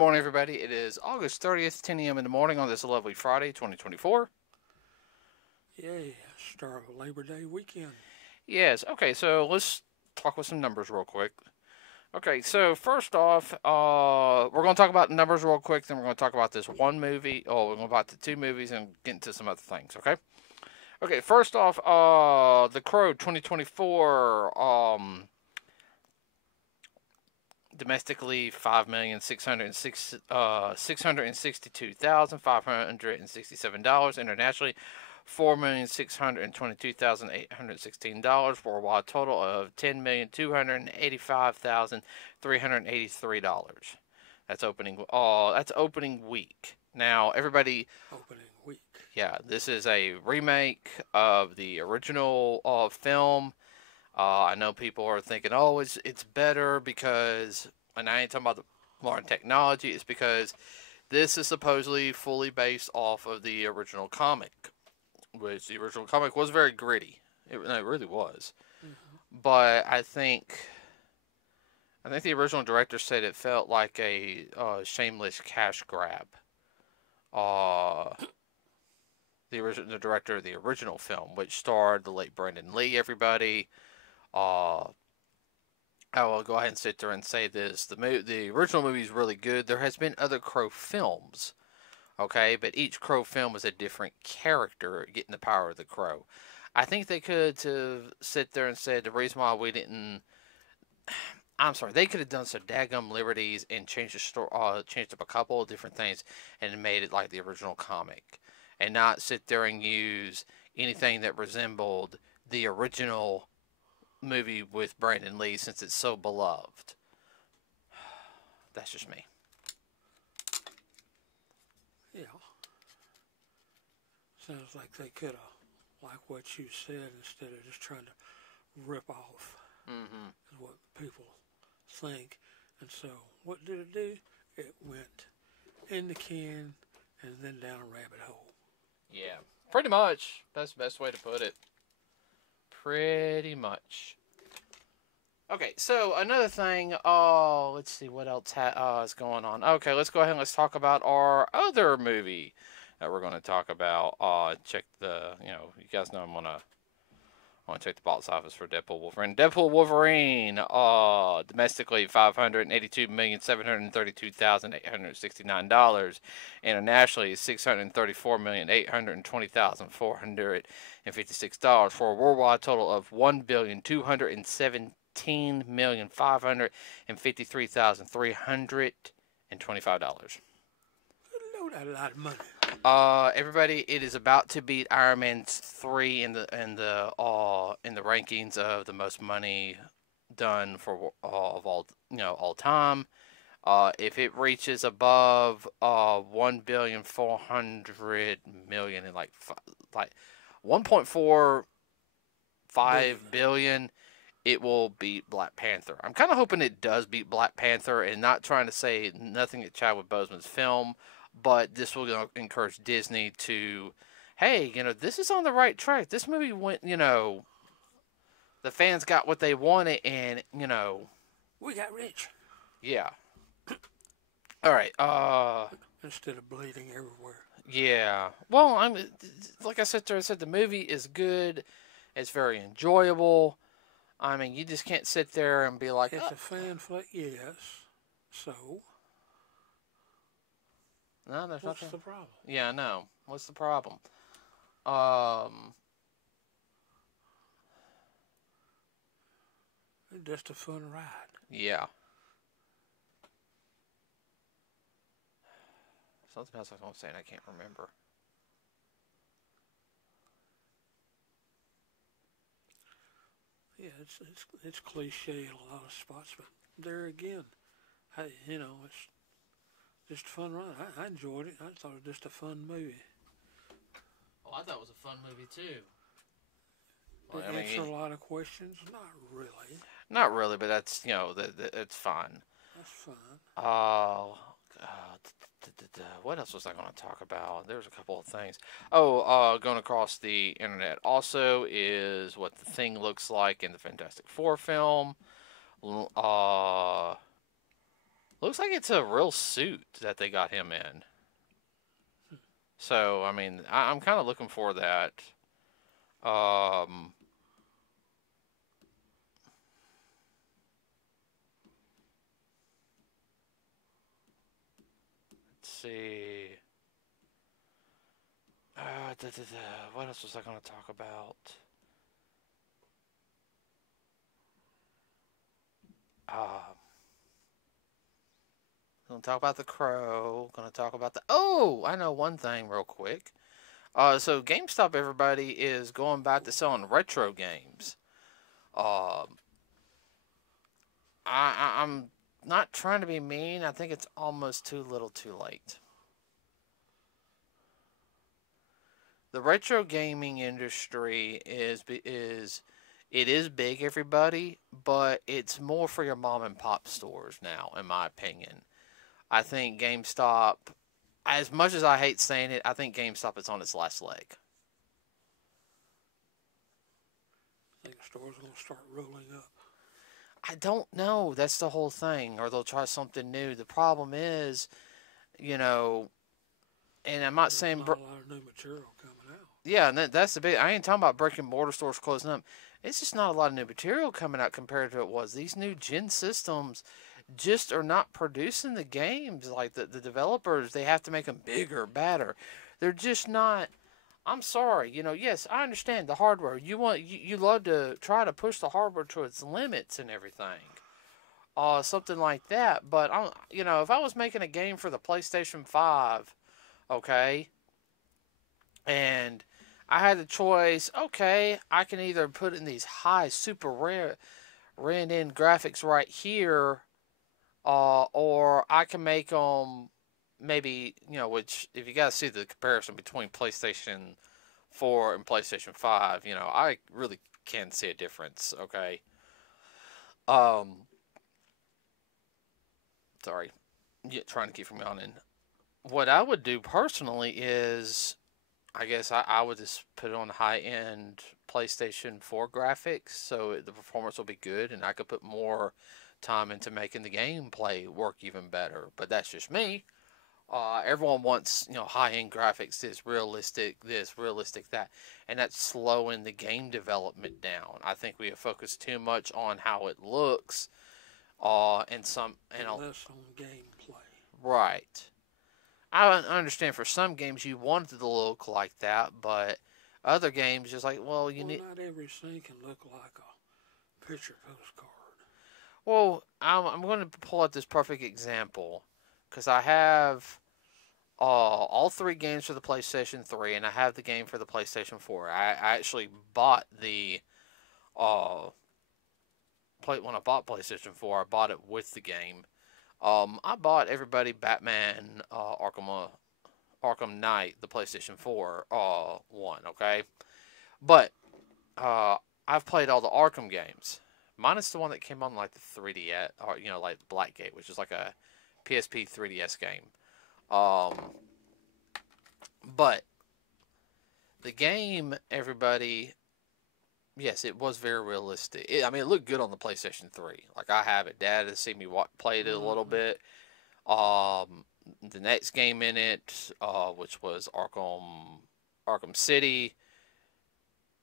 morning, everybody. It is August 30th, 10 a.m. in the morning on this lovely Friday, 2024. Yeah, start of Labor Day weekend. Yes, okay, so let's talk with some numbers real quick. Okay, so first off, we're going to talk about the numbers real quick, then we're going to talk about this one movie. Oh, we're going to talk about the two movies and get into some other things, okay? Okay, first off, The Crow 2024, domestically, 5,662,567 dollars. Internationally, $4,622,816. For a wide total of $10,285,383. That's opening week. Now, everybody. Opening week. Yeah, this is a remake of the original film. I know people are thinking, oh, it's better because, and I ain't talking about the modern technology, it's because this is supposedly fully based off of the original comic, which the original comic was very gritty. It really was. Mm-hmm. But I think the original director said it felt like a shameless cash grab. The director of the original film, which starred the late Brandon Lee, everybody. I will go ahead and sit there and say this. The original movie is really good. There has been other Crow films, okay? But each Crow film was a different character getting the power of the Crow. I think they could have sit there and said the reason why we didn't... I'm sorry. They could have done some daggum liberties and changed the story, changed up a couple of different things and made it like the original comic. And not sit there and use anything that resembled the original movie with Brandon Lee, since it's so beloved. That's just me. Yeah. Sounds like they could have, like what you said, instead of just trying to rip off. Mm-hmm. Is what people think. And so, what did it do? It went in the can and then down a rabbit hole. Yeah, pretty much. That's the best way to put it. Pretty much. Okay, so another thing, let's see what else is going on. Okay, let's go ahead and let's talk about our other movie that we're going to talk about. Check the, you guys know I want to check the box office for Deadpool Wolverine. Deadpool Wolverine, domestically $582,732,869. Internationally, $634,820,456 for a worldwide total of $1,207,553,325. Load out a lot of money. Everybody, it is about to beat Iron Man 3 in the rankings of the most money done for of all time. If it reaches above $1,400,000,000 and like 1.45 billion, it will beat Black Panther. I'm kind of hoping it does beat Black Panther, and not trying to say nothing at Chadwick Boseman's film. But this will encourage Disney to, hey, this is on the right track. This movie went, the fans got what they wanted, and, we got rich. Yeah. All right. Instead of bleeding everywhere. Yeah. Well, like I said, the movie is good. It's very enjoyable. I mean, you just can't sit there and be like, it's a fan flick, yes. So. No, there's What's nothing. the problem? Yeah, no. What's the problem? Just a fun ride. Yeah. Something else I was going to say and I can't remember. Yeah, it's cliche in a lot of spots, but there again, it's just a fun run. I enjoyed it. I thought it was just a fun movie. Oh, I thought it was a fun movie too. Did it answer a lot of questions? Not really. Not really, but that's it's fun. That's fun. What else was I going to talk about? There's a couple of things. Going across the internet also is what the Thing looks like in the Fantastic Four film. Looks like it's a real suit that they got him in. So, I mean, I'm kind of looking for that. Let's see. What else was I going to talk about? Going to talk about the Crow. Going to talk about the... Oh, I know one thing real quick. So GameStop, everybody, is going back to selling retro games. I'm not trying to be mean. I think it's almost too little too late. The retro gaming industry is big, everybody, but it's more for your mom and pop stores now, in my opinion. I think GameStop, as much as I hate saying it, I think GameStop is on its last leg. I think the stores are going to start rolling up. I don't know. That's the whole thing. Or they'll try something new. The problem is, and I'm not saying... There's not a lot of new material coming out. Yeah, and that's the big... I ain't talking about brick and mortar stores closing up. It's just not a lot of new material coming out compared to what it was. These new gen systems just are not producing the games. Like, the developers, they have to make them bigger, better. They're just not... I'm sorry, yes, I understand the hardware. You love to try to push the hardware to its limits and everything. Something like that. But, if I was making a game for the PlayStation 5, okay, and I had the choice, okay, I can either put in these high, super rare-in graphics right here, or I can make them... Maybe, which, if you guys see the comparison between PlayStation 4 and PlayStation 5, I really can see a difference, okay? Sorry. Trying to keep from yawning. What I would do personally is, I guess I would just put it on high-end PlayStation 4 graphics, so the performance will be good, and I could put more time into making the gameplay work even better. But that's just me. Everyone wants, high-end graphics, this, realistic, that. And that's slowing the game development down. I think we have focused too much on how it looks, and less on gameplay. Right. I understand for some games you want it to look like that, but other games, just like, not every scene can look like a picture postcard. Well, I'm going to pull out this perfect example. Because I have all 3 games for the PlayStation 3, and I have the game for the PlayStation 4. I actually bought when I bought PlayStation 4, I bought it with the game. I bought everybody Batman Arkham Knight, the PlayStation 4 one, okay? But I've played all the Arkham games, minus the one that came on like the 3DS, or like Blackgate, which is like a PSP 3DS game. But the game, everybody, yes, it was very realistic. It looked good on the PlayStation 3. Like, I have it. Dad has seen me played it a little bit. The next game in it, which was Arkham City,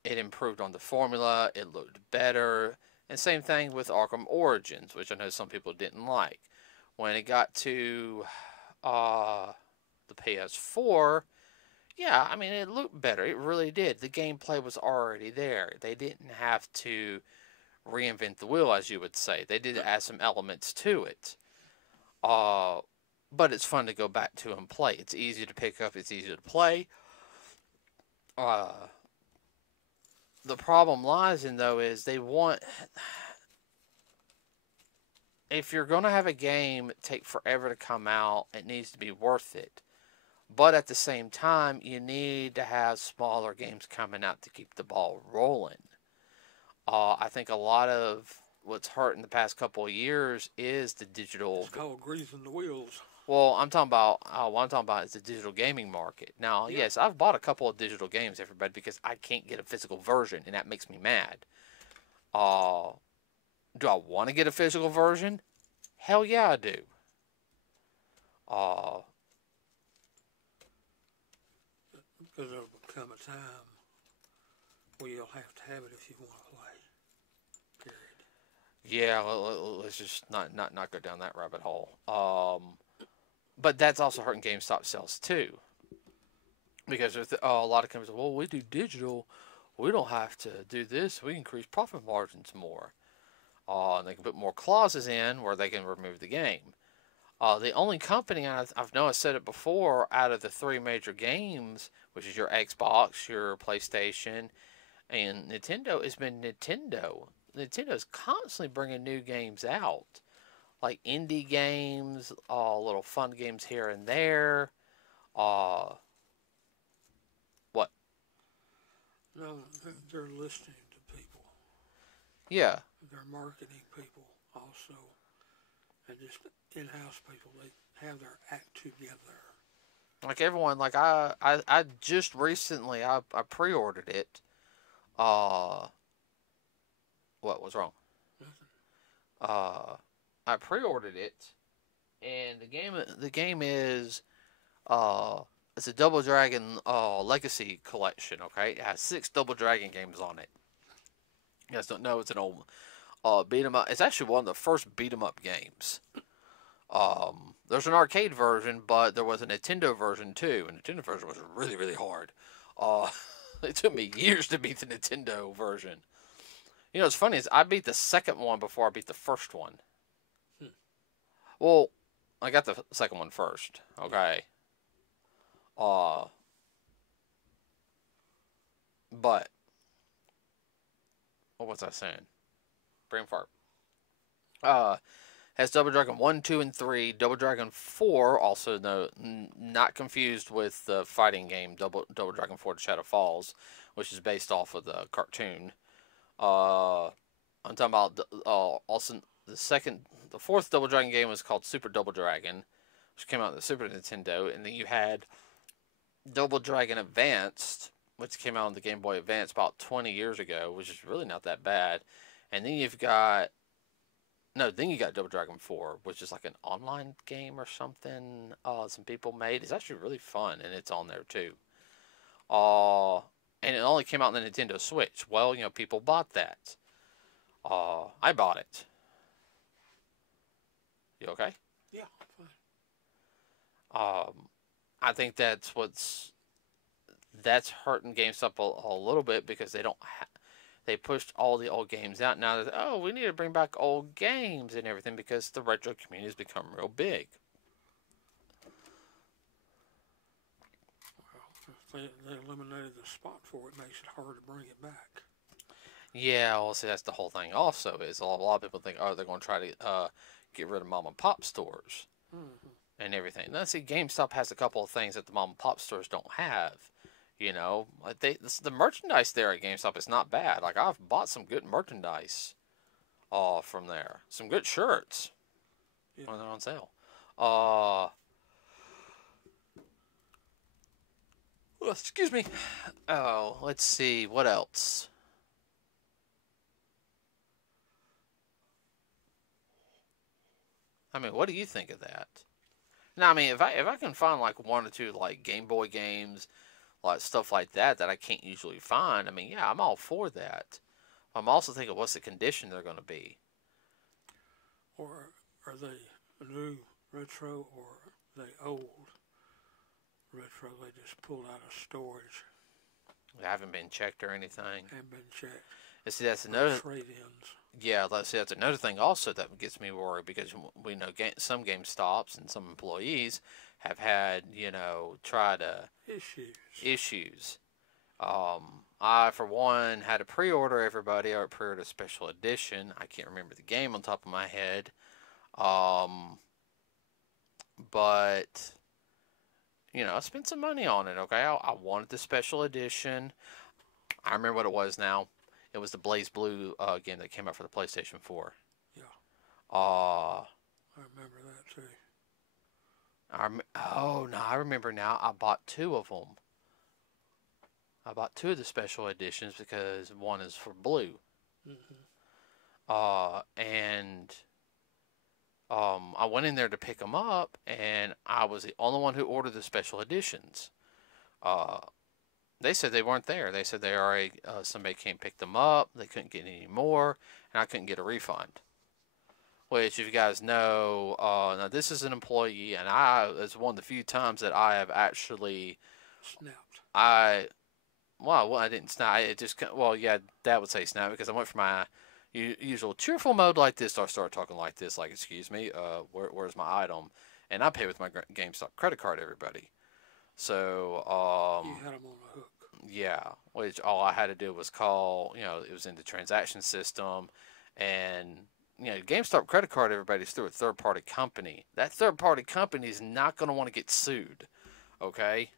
it improved on the formula. It looked better. And same thing with Arkham Origins, which I know some people didn't like. When it got to the PS4, yeah, it looked better. It really did. The gameplay was already there. They didn't have to reinvent the wheel, as you would say. They did add some elements to it. But it's fun to go back to and play. It's easy to pick up. It's easy to play. The problem lies in, though, is they want... If you're going to have a game take forever to come out, it needs to be worth it. But at the same time, you need to have smaller games coming out to keep the ball rolling. I think a lot of what's hurt in the past couple of years is the digital... It's called greasing the wheels. Well, what I'm talking about is the digital gaming market. Now, yeah. Yes, I've bought a couple of digital games, everybody, because I can't get a physical version, and that makes me mad. Do I want to get a physical version? Hell yeah, I do. Uh, Because there'll become a time where you'll have to have it if you want to play. Period. yeah, let's just not go down that rabbit hole. But that's also hurting GameStop sales too, because with a lot of companies, well, we do digital, we don't have to do this. We increase profit margins more. And they can put more clauses in where they can remove the game. The only company, I've know I said it before, out of the three major games, which is your Xbox, your PlayStation, and Nintendo, has been Nintendo. Nintendo's constantly bringing new games out, like indie games, little fun games here and there. Uh, what? No, they're listening to people. Yeah. They're marketing people also. And just in-house people, they have their act together. Like everyone, like I just recently, I pre-ordered it. Uh, what was wrong? Nothing. I pre-ordered it, and the game is it's a Double Dragon Legacy collection. Okay, it has 6 Double Dragon games on it. You guys don't know, it's an old beat 'em up. It's actually one of the first beat 'em up games. There's an arcade version, but there was a Nintendo version too. And the Nintendo version was really, really hard. It took me years to beat the Nintendo version. You know, what's funny is I beat the second one before I beat the first one. Well, I got the second one first. Okay. But what was I saying? Brain fart. Has Double Dragon 1, 2, and 3. Double Dragon 4, also not confused with the fighting game Double Dragon 4 The Shadow Falls, which is based off of the cartoon. I'm talking about also the fourth Double Dragon game was called Super Double Dragon, which came out on the Super Nintendo, and then you had Double Dragon Advanced, which came out on the Game Boy Advance about 20 years ago, which is really not that bad. And then you got Double Dragon 4, which is like an online game or something. Some people made. It's actually really fun, and it's on there too. And it only came out on the Nintendo Switch. Well, you know, people bought that. I bought it. You okay? Yeah, fine. I think that's hurting GameStop a little bit because they pushed all the old games out. Now that we need to bring back old games and everything because the retro community has become real big. Well, if they eliminated the spot for it, makes it hard to bring it back. Yeah, well, see, that's the whole thing. Also, is a lot of people think, they're going to try to get rid of mom and pop stores and everything. Now, see, GameStop has a couple of things that the mom and pop stores don't have. You know, like the merchandise there at GameStop is not bad. Like I've bought some good merchandise, from there. Some good shirts when they're on sale. Excuse me. Oh, let's see what else. I mean, what do you think of that? Now, I mean, if I can find like one or two like Game Boy games, like stuff like that I can't usually find, I mean, yeah, I'm all for that. I'm also thinking, what's the condition they're going to be? Or are they new retro or are they old retro they just pulled out of storage? They haven't been checked or anything. Haven't been checked. And see, that's another trade-ins. Yeah, let's see, that's another thing also that gets me worried because we know some GameStops and some employees have had, try to issues. I, for one, had to pre-order everybody. I pre-ordered a special edition. I can't remember the game on top of my head. But, I spent some money on it, okay? I wanted the special edition. I remember what it was now. It was the Blaze Blue game that came out for the PlayStation 4. Yeah. I remember that too. I remember now. I bought 2 of them. I bought 2 of the special editions because one is for blue. And I went in there to pick them up, and I was the only one who ordered the special editions. Uh, they said they weren't there. They said they already somebody came pick them up. They couldn't get any more, and I couldn't get a refund. Which, if you guys know, now this is an employee, and it's one of the few times that I have actually Snapped. Well, I didn't snap. It just, well, yeah, Dad would say snap because I went from my usual cheerful mode like this. I started talking like this, like, excuse me, where's my item? And I pay with my GameStop credit card, everybody. So, You had them on the hook. yeah, which all I had to do was call, it was in the transaction system, and, GameStop credit card, everybody's through a third party company. That third party company is not going to want to get sued, okay?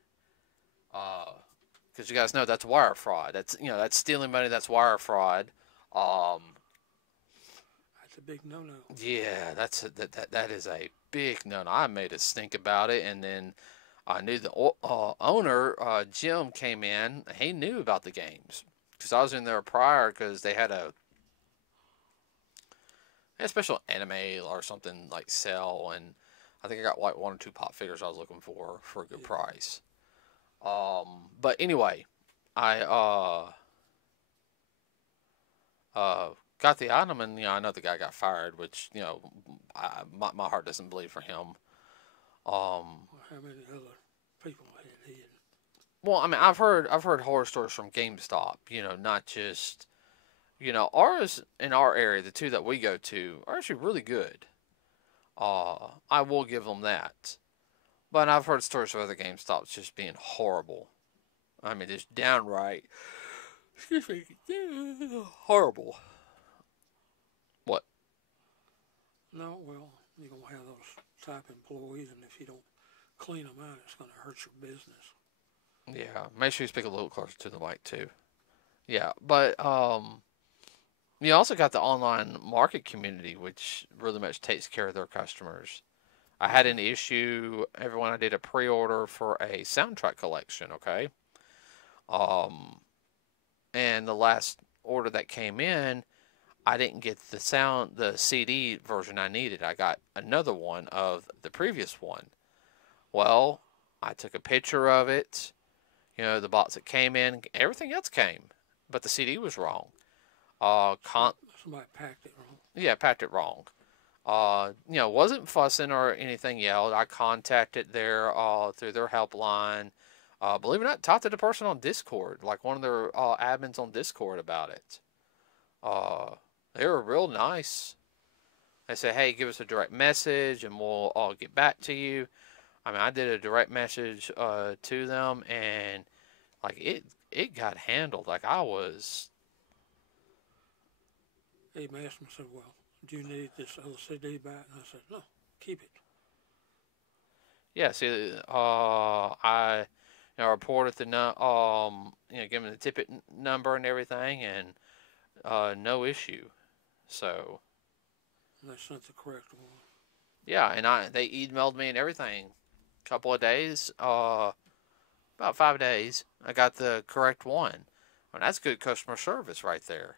Because you guys know that's wire fraud. That's stealing money. That's wire fraud. That's a big no-no. Yeah, that is a big no-no. I made us think about it, and then I knew the owner, Jim, came in. He knew about the games because I was in there prior because they had a special anime or something like sale, and I think I got like 1 or 2 pop figures I was looking for a good price. But anyway, I got the item, and I know the guy got fired, which my heart doesn't bleed for him. How many other people had hid? Well, I mean, I've heard horror stories from GameStop. Not just ours in our area. The 2 that we go to are actually really good. I will give them that. But I've heard stories of other GameStops just being horrible. I mean, just downright, excuse me, horrible. What? No, well, you're going to have those type employees, and if you don't clean them out, it's going to hurt your business. Yeah, make sure you speak a little closer to the mic, too. Yeah, but, you also got the online market community, which really much takes care of their customers. I had an issue, everyone. I did a pre-order for a soundtrack collection, okay? And the last order that came in, I didn't get the CD version I needed. I got another one of the previous one. Well, I took a picture of it, the box that came in, everything else came, but the CD was wrong. Somebody packed it wrong. Yeah, packed it wrong. Wasn't fussing or anything yelled. I contacted through their helpline. Believe it or not, talked to the person on Discord, like one of their admins on Discord about it. They were real nice. They said, hey, give us a direct message and we'll get back to you. I mean, I did a direct message to them, and like it got handled. Like I was. He asked me, said, well, do you need this other CD back? And I said, no, keep it. Yeah, see, I reported the give me the ticket number and everything, and no issue. So. And they sent the correct one. Yeah, and they emailed me and everything. A couple of days, about 5 days, I got the correct one. Well, that's good customer service right there.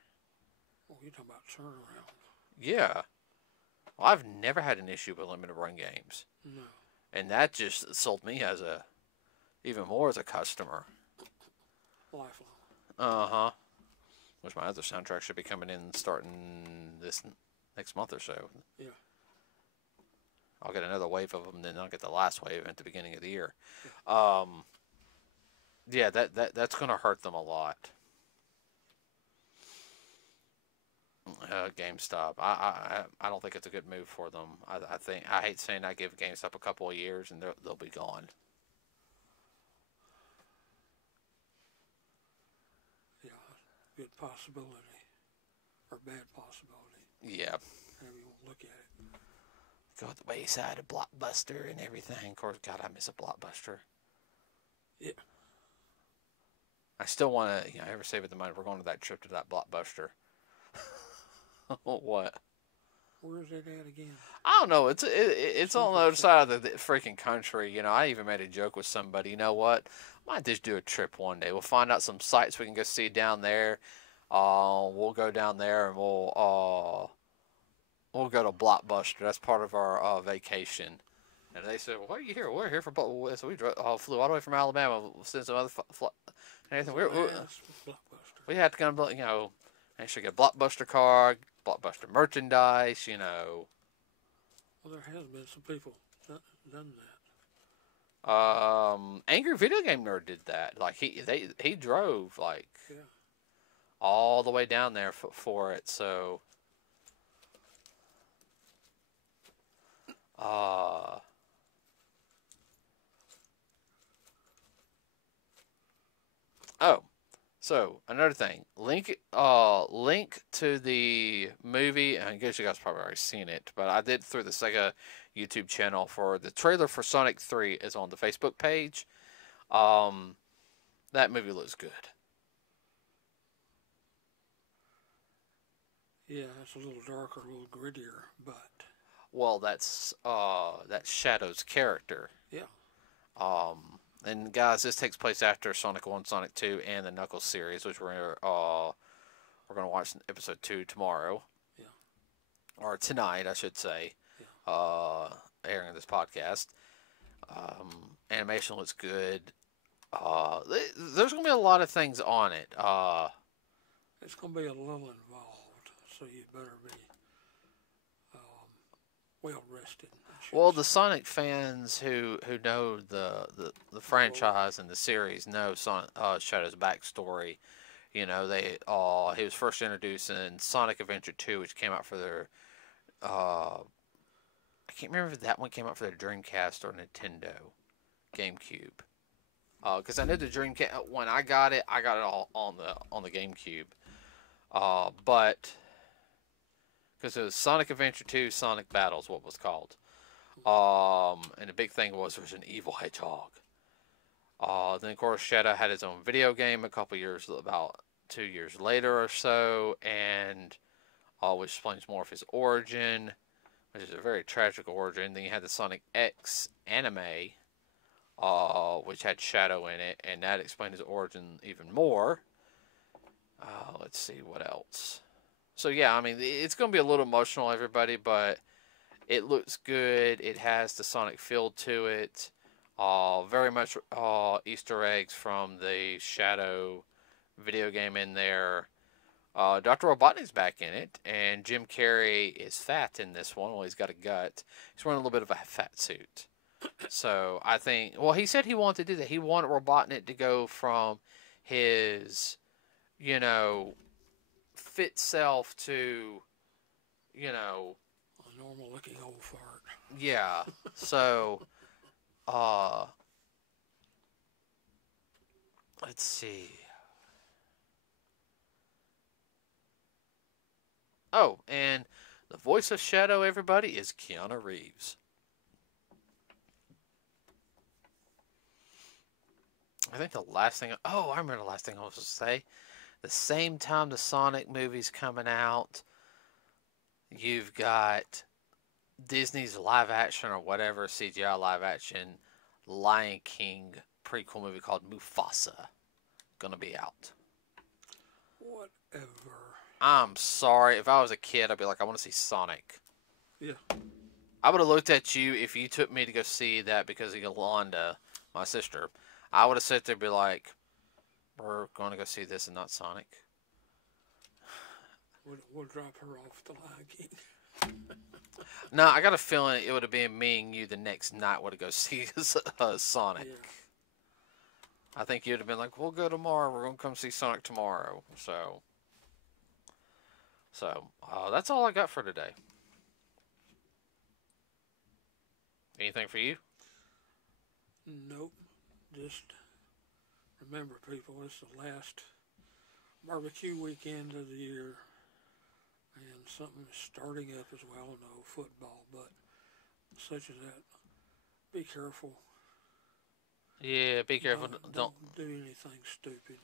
Oh, you're talking about turnaround. Yeah. Well, I've never had an issue with limited run games. No. And that just sold me even more as a customer. Lifelong. Uh-huh. Which my other soundtrack should be coming in starting this next month or so. Yeah. I'll get another wave of them, then I'll get the last wave at the beginning of the year. Yeah, that's going to hurt them a lot. GameStop. I don't think it's a good move for them. I hate saying I give GameStop a couple of years and they'll be gone. Yeah, good possibility or bad possibility. Yeah. However you want to look at it. Go the wayside of Blockbuster and everything. Of course, God, I miss a Blockbuster. Yeah. I still want to, ever save the money. We're going to that trip to that Blockbuster. What? Where's that at again? I don't know. It's on the other side of the freaking country. I even made a joke with somebody. You know what? I might just do a trip one day. We'll find out some sites we can go see down there. We'll go down there and we'll we'll go to Blockbuster. That's part of our vacation. And they said, well, "Why are you here? We're here for Blockbuster." So we flew all the way from Alabama, since some other and everything. We had to come, actually get a Blockbuster card, Blockbuster merchandise. Well, there has been some people done that. Angry Video Game Nerd did that. Like he drove Yeah. all the way down there for it. So, oh, so another thing, link to the movie. I guess you guys probably already seen it, but I did through the Sega YouTube channel for the trailer for Sonic 3 is on the Facebook page. That movie looks good. Yeah, it's a little darker, a little grittier, but well, that's Shadow's character. Yeah. And guys, this takes place after Sonic 1, Sonic 2, and the Knuckles series, which we're going to watch episode 2 tomorrow. Yeah. Or tonight, I should say. Yeah. Airing this podcast. Animation looks good. There's going to be a lot of things on it. It's going to be a little involved, so you better be well rested. Well, the Sonic fans who know the franchise and the series know Shadow's backstory. He was first introduced in Sonic Adventure 2, which came out for their I can't remember if that one came out for their Dreamcast or Nintendo GameCube. Because I know the Dreamcast, when I got it all on the GameCube. But because it was Sonic Adventure 2, Sonic Battles, what was called. And the big thing was there's an evil hedgehog. Then of course Shadow had his own video game about 2 years later or so, and which explains more of his origin, which is a very tragic origin. Then you had the Sonic X anime, which had Shadow in it, and that explained his origin even more. Let's see what else. So yeah, I mean, it's going to be a little emotional, everybody, but it looks good. It has the Sonic feel to it. Very much Easter eggs from the Shadow video game in there. Dr. Robotnik's back in it, and Jim Carrey is fat in this one. Well, he's got a gut. He's wearing a little bit of a fat suit. So I think, well, he said he wanted to do that. He wanted Robotnik to go from his, fit self to, a normal looking old fart. Yeah. So, let's see. Oh, and the voice of Shadow, everybody, is Keanu Reeves. I think the last thing... Oh, I remember the last thing I was going to say. The same time the Sonic movie's coming out, you've got Disney's live action or whatever, CGI live action, Lion King prequel movie called Mufasa going to be out. Whatever. I'm sorry. If I was a kid, I'd be like, I want to see Sonic. Yeah. I would have looked at you if you took me to go see that because of Yolanda, my sister. I would have sat there and be like, we're going to go see this and not Sonic. We'll drop her off the Lion King. No, I got a feeling it would have been me and you the next night would have go see Sonic. Yeah. I think you'd have been like, we'll go tomorrow. We're going to come see Sonic tomorrow. So that's all I got for today. Anything for you? Nope. Just remember, people, it's the last barbecue weekend of the year, and something is starting up as well. No football, but such as that. Be careful. Yeah, be careful. Don't do anything stupid.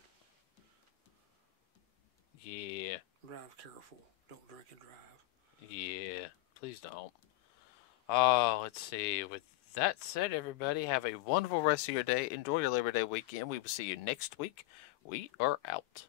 Yeah. Drive careful. Don't drink and drive. Yeah, please don't. Oh, let's see. With that said, everybody, have a wonderful rest of your day. Enjoy your Labor Day weekend. We will see you next week. We are out.